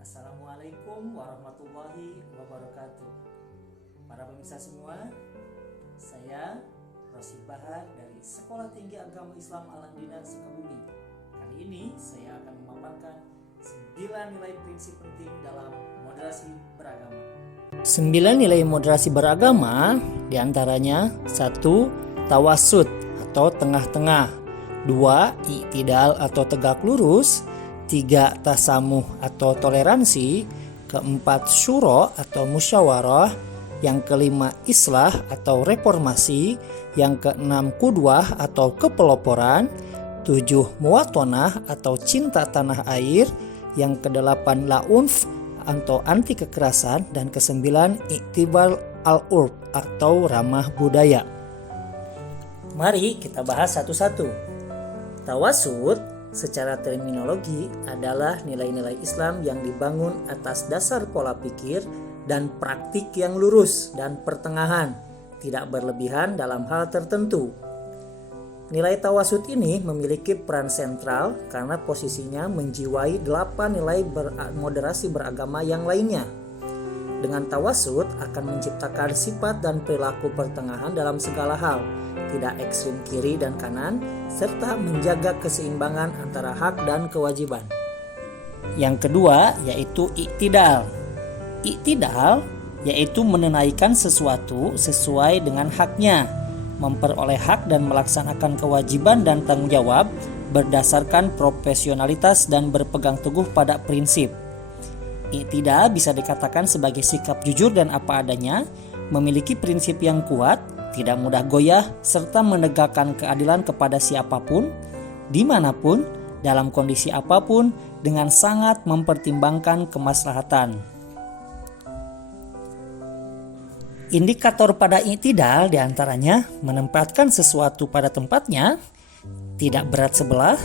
Assalamualaikum warahmatullahi wabarakatuh. Para pemirsa semua, saya Rosi Bahar dari Sekolah Tinggi Agama Islam Al-Andina Sukabumi. Kali ini saya akan memaparkan 9 nilai prinsip penting dalam moderasi beragama. 9 nilai moderasi beragama diantaranya 1. Tawasud atau tengah-tengah, 2. I'tidal atau tegak lurus, 3. Tasamuh atau toleransi, 4. Syuro atau musyawarah, yang kelima islah atau reformasi, yang keenam qudwah atau kepeloporan, 7. muwatonah atau cinta tanah air, yang kedelapan launf atau anti kekerasan, dan kesembilan iktibal al-urb atau ramah budaya. Mari kita bahas satu-satu. Tawasud secara terminologi adalah nilai-nilai Islam yang dibangun atas dasar pola pikir dan praktik yang lurus dan pertengahan, tidak berlebihan dalam hal tertentu. Nilai tawasud ini memiliki peran sentral karena posisinya menjiwai 8 nilai moderasi beragama yang lainnya. Dengan tawasud akan menciptakan sifat dan perilaku pertengahan dalam segala hal, tidak ekstrim kiri dan kanan, serta menjaga keseimbangan antara hak dan kewajiban. Yang kedua yaitu iktidal. Iktidal yaitu menunaikan sesuatu sesuai dengan haknya, memperoleh hak dan melaksanakan kewajiban dan tanggung jawab berdasarkan profesionalitas dan berpegang teguh pada prinsip. Iktidal bisa dikatakan sebagai sikap jujur dan apa adanya, memiliki prinsip yang kuat, tidak mudah goyah, serta menegakkan keadilan kepada siapapun, dimanapun, dalam kondisi apapun, dengan sangat mempertimbangkan kemaslahatan. Indikator pada iktidal diantaranya menempatkan sesuatu pada tempatnya, tidak berat sebelah,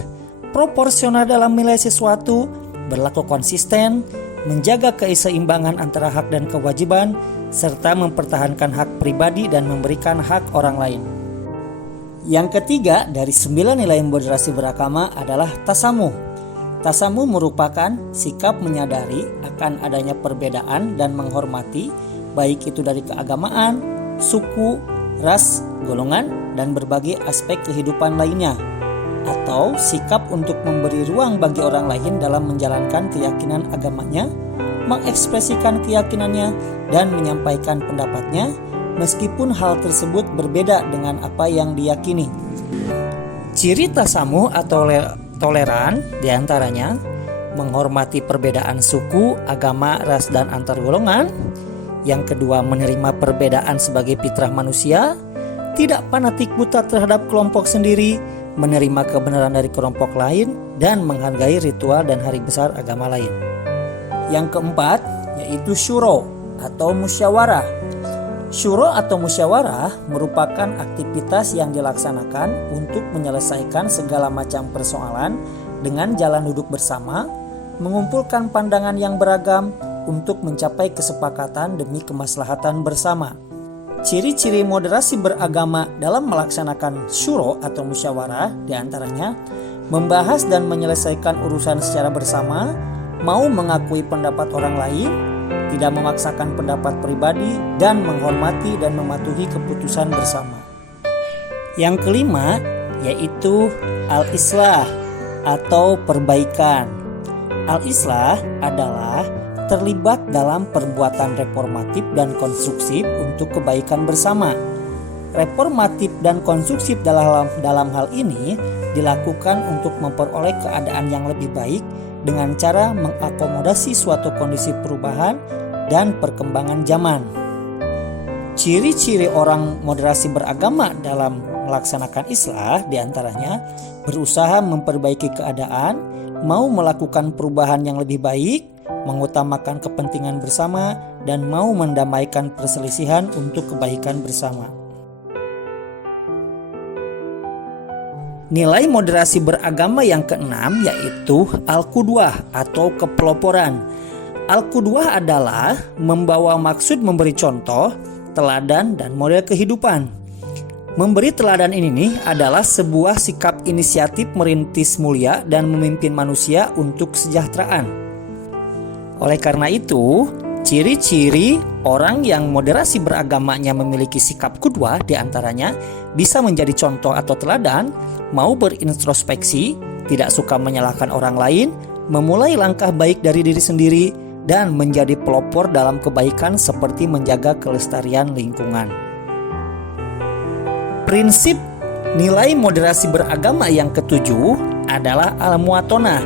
proporsional dalam nilai sesuatu, berlaku konsisten, menjaga keseimbangan antara hak dan kewajiban, serta mempertahankan hak pribadi dan memberikan hak orang lain. Yang ketiga dari 9 nilai moderasi beragama adalah tasamuh. Tasamuh merupakan sikap menyadari akan adanya perbedaan dan menghormati, baik itu dari keagamaan, suku, ras, golongan, dan berbagai aspek kehidupan lainnya, atau sikap untuk memberi ruang bagi orang lain dalam menjalankan keyakinan agamanya, mengekspresikan keyakinannya, dan menyampaikan pendapatnya, meskipun hal tersebut berbeda dengan apa yang diyakini. Ciri tasamuh atau toleran diantaranya menghormati perbedaan suku, agama, ras, dan antar golongan. Yang kedua, menerima perbedaan sebagai fitrah manusia, tidak fanatik buta terhadap kelompok sendiri, menerima kebenaran dari kelompok lain, dan menghargai ritual dan hari besar agama lain. Yang keempat yaitu syuro atau musyawarah. Syuro atau musyawarah merupakan aktivitas yang dilaksanakan untuk menyelesaikan segala macam persoalan dengan jalan duduk bersama, mengumpulkan pandangan yang beragam untuk mencapai kesepakatan demi kemaslahatan bersama. Ciri-ciri moderasi beragama dalam melaksanakan syuro atau musyawarah diantaranya membahas dan menyelesaikan urusan secara bersama, mau mengakui pendapat orang lain, tidak memaksakan pendapat pribadi, dan menghormati dan mematuhi keputusan bersama. Yang kelima yaitu al-islah atau perbaikan. Al-islah adalah terlibat dalam perbuatan reformatif dan konstruksif untuk kebaikan bersama. Reformatif dan konstruksif dalam hal ini dilakukan untuk memperoleh keadaan yang lebih baik dengan cara mengakomodasi suatu kondisi perubahan dan perkembangan zaman. Ciri-ciri orang moderasi beragama dalam melaksanakan islah diantaranya berusaha memperbaiki keadaan, mau melakukan perubahan yang lebih baik, mengutamakan kepentingan bersama, dan mau mendamaikan perselisihan untuk kebaikan bersama. Nilai moderasi beragama yang keenam yaitu al-qudwah atau kepeloporan. Al-qudwah adalah membawa maksud memberi contoh, teladan, dan model kehidupan. Memberi teladan ini adalah sebuah sikap inisiatif merintis mulia dan memimpin manusia untuk kesejahteraan. Oleh karena itu, ciri-ciri orang yang moderasi beragamanya memiliki sikap qudwah diantaranya bisa menjadi contoh atau teladan, mau berintrospeksi, tidak suka menyalahkan orang lain, memulai langkah baik dari diri sendiri, dan menjadi pelopor dalam kebaikan seperti menjaga kelestarian lingkungan. Prinsip nilai moderasi beragama yang ketujuh adalah al-muwatonah,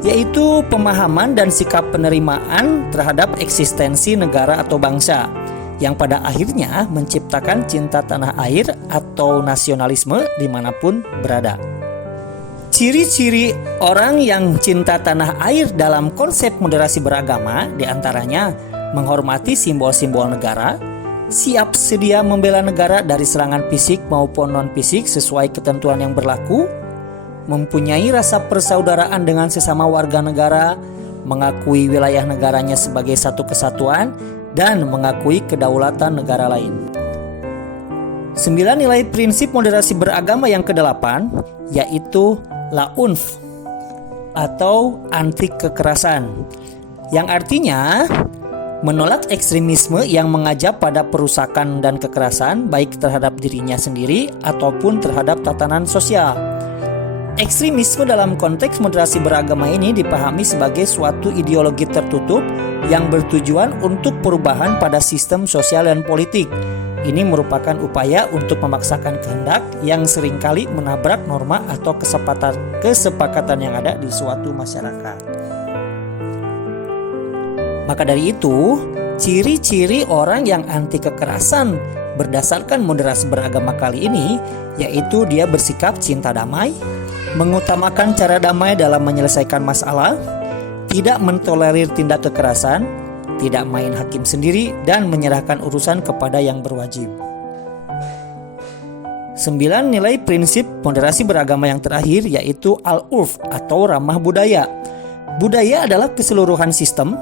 yaitu pemahaman dan sikap penerimaan terhadap eksistensi negara atau bangsa, yang pada akhirnya menciptakan cinta tanah air atau nasionalisme dimanapun berada. Ciri-ciri orang yang cinta tanah air dalam konsep moderasi beragama diantaranya menghormati simbol-simbol negara, siap sedia membela negara dari serangan fisik maupun non-fisik sesuai ketentuan yang berlaku, mempunyai rasa persaudaraan dengan sesama warga negara, mengakui wilayah negaranya sebagai satu kesatuan, dan mengakui kedaulatan negara lain. 9 nilai prinsip moderasi beragama yang kedelapan yaitu la unf atau anti kekerasan, yang artinya menolak ekstremisme yang mengajak pada perusakan dan kekerasan baik terhadap dirinya sendiri ataupun terhadap tatanan sosial. Ekstremisme dalam konteks moderasi beragama ini dipahami sebagai suatu ideologi tertutup yang bertujuan untuk perubahan pada sistem sosial dan politik. Ini merupakan upaya untuk memaksakan kehendak yang seringkali menabrak norma atau kesepakatan yang ada di suatu masyarakat. Maka dari itu, ciri-ciri orang yang anti kekerasan berdasarkan moderasi beragama kali ini yaitu dia bersikap cinta damai, mengutamakan cara damai dalam menyelesaikan masalah, tidak mentolerir tindak kekerasan, tidak main hakim sendiri, dan menyerahkan urusan kepada yang berwajib. 9 nilai prinsip moderasi beragama yang terakhir yaitu al-urf atau ramah budaya. Budaya adalah keseluruhan sistem,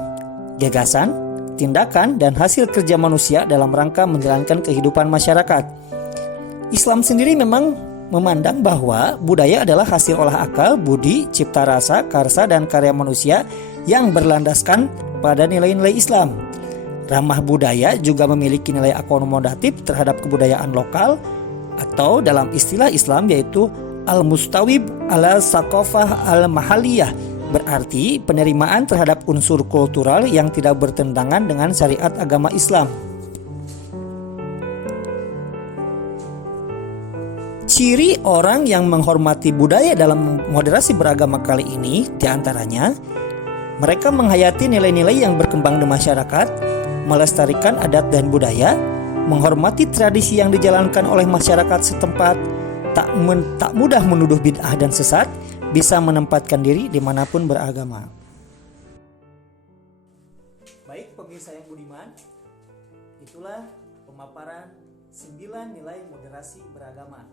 gagasan, tindakan, dan hasil kerja manusia dalam rangka menjalankan kehidupan masyarakat. Islam sendiri memang memandang bahwa budaya adalah hasil olah akal, budi, cipta rasa, karsa, dan karya manusia yang berlandaskan pada nilai-nilai Islam. Ramah budaya juga memiliki nilai akomodatif terhadap kebudayaan lokal atau dalam istilah Islam yaitu al-mustawib ala saqafah al-mahaliyah, berarti penerimaan terhadap unsur kultural yang tidak bertentangan dengan syariat agama Islam. Ciri orang yang menghormati budaya dalam moderasi beragama kali ini diantaranya mereka menghayati nilai-nilai yang berkembang di masyarakat, melestarikan adat dan budaya, menghormati tradisi yang dijalankan oleh masyarakat setempat, tak mudah menuduh bid'ah dan sesat, bisa menempatkan diri dimanapun beragama. Baik pemirsa yang budiman, itulah pemaparan 9 nilai moderasi beragama.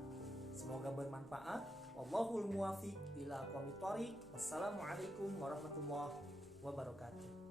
Semoga bermanfaat. Wallahul muwaffiq ila aqwamit thoriq. Wassalamualaikum warahmatullahi wabarakatuh.